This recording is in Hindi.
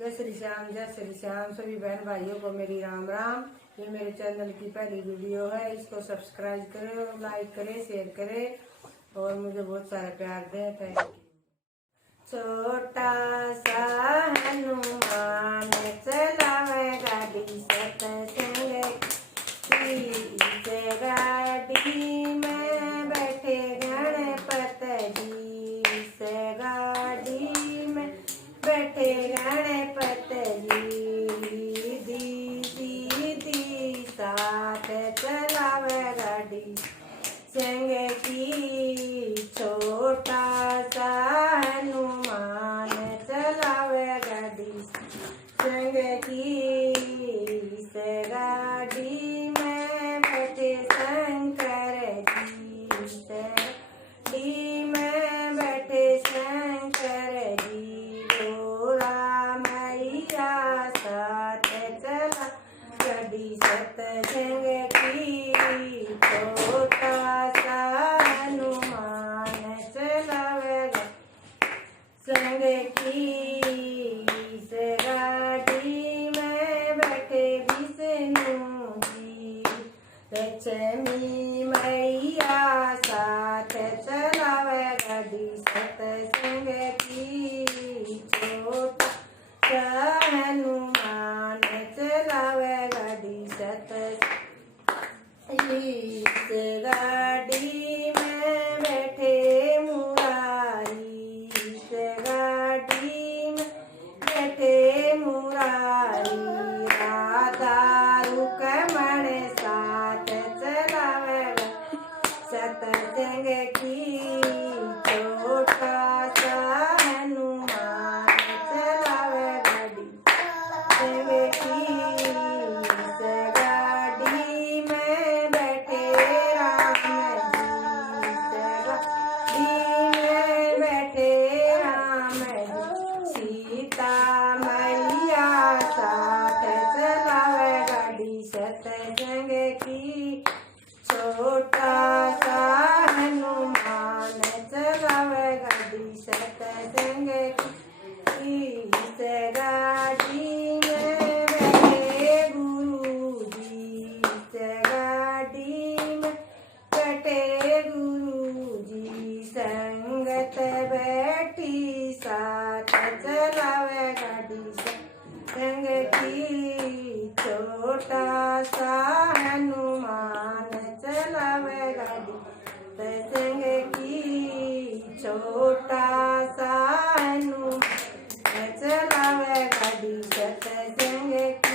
जय श्री श्याम, जय श्री श्याम। सभी बहन भाइयों को मेरी राम राम। ये मेरे चैनल की पहली वीडियो है। इसको सब्सक्राइब करें, लाइक करें, शेयर करें और मुझे बहुत सारा प्यार दें। Thank you. छोटा सा हनुमान चलावे गाड़ी सतसंग की, गाड़ी में बैठे गणपत जी, से गाड़ी में बैठे गणपत जी, दीदी साथ चलावे गाड़ी संग की। छोटा सा हनुमान चलावे गाड़ी संग की, से गाड़ी में बैठे शंकर जी, से गाड़ी में बैठे शंकर जी, गोरा मैया साथ चला गाड़ी सतसंग की। छोटा सा हनुमान चलावे संग की, से गाड़ी में बैठे विष्णु जी, लक्ष्मी मैया साथ चलावे गाड़ी सतसंग की। छोटा सा हनुमान चलावे गाड़ी सतसंग, से गाड़ी में बैठे मुरारी, से गाड़ी में बैठे मुरारी, राधा रुक्मण साथ चलावे सतसंग की। छोटा सा हनुमान चलावे गाड़ी संग की, से गाड़ी में बैठे राम जी, से गाड़ी में बैठे राम जी, सीता मैया साथ चलावे गाड़ी सतसंग की। छोटा सा हनुमान चलावे गाड़ी सतसंग की, से गाड़ी में बैठे गुरु जी, से गाड़ी में बैठे गुरु जी, संगत बैठी साथ चलावे गाड़ी संग की। छोटा सा हनुमान चलावे गाड़ी सतसंग की। छोटा सा हनुमान चलावे गाड़ी सतसंग की।